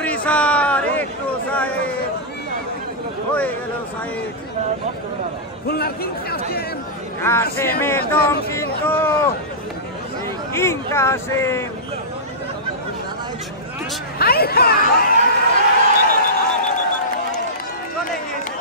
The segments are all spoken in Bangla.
রেফারি স্যার একটু সাইড হয়ে গেল সাইড। কাসেমের দম কিন্তু কিং কাসেম চলে গিয়েছে।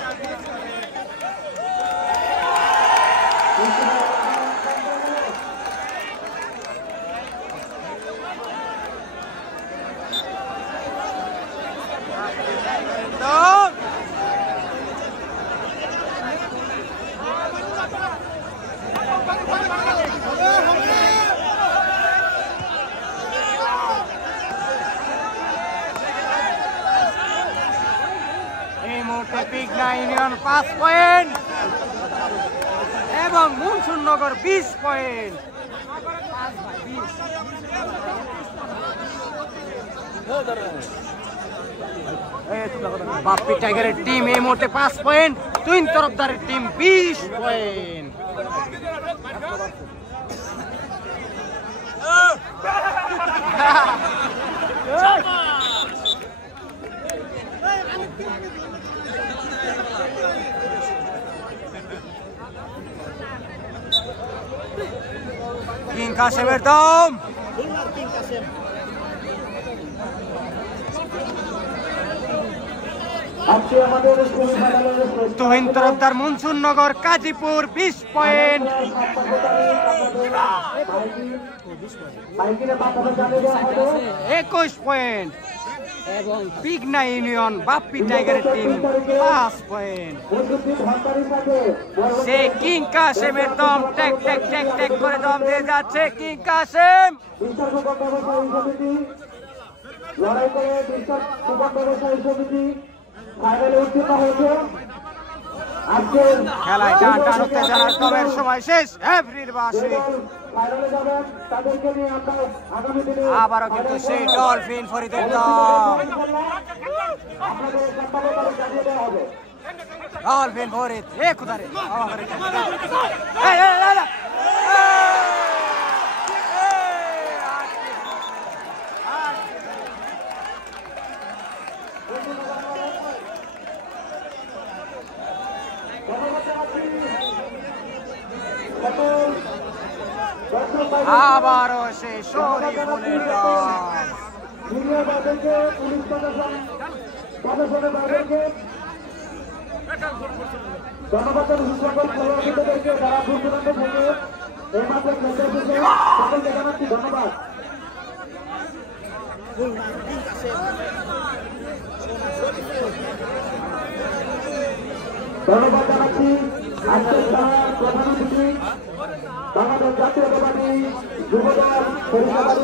এই মুহূর্তে পিগনা ইউনিয়ন 5 পয়েন্ট এবং মুনসুরনগর 20 পয়েন্ট। বাপ্পি টাইগারের টিম এই মুহূর্তে 5 পয়েন্ট, টুইন তরফদারের টিম 20 পয়েন্ট। কিং কাসেমের দম তুহিন তরফদার মুনসুরনগর কাজীপুর 20 পয়েন্ট। 21 পয়েন্ট এবং পিগনা ইউনিয়ন বাপ্পি টাইগারের টিম 5 পয়েন্ট। সে কিং কাসেমের দম ট্যাক ট্যাক ট্যাক ট্যাক করে দম দিয়ে যাচ্ছে কিং কাসেম। লড়াই করে বিশ্বাস সুপার ব্যবসায়ী সমিতি ফাইনালে উত্তীর্ণ হয়েছে। খেলায় টান টান উত্তেজনার দমের সময় শেষ। এভরির বাসী আবারও কিন্তু সেই ডলফিন ফরিদের দম। ডলফিন ফরিদ এ খুদারে আবারও সেই শরীফুলের দম। জনগণের সকল খেলোয়াড়দেরকে যারা দূর দূরান্ত থেকে এই মাত্র খেলতে এসেছে সকলকে জানাচ্ছি ধন্যবাদ। ধন্যবাদ জানাচ্ছি আজকের খেলার প্রধান অতিথি বাংলাদেশ জাতীয়তাবাদী যুবদল পরিষদ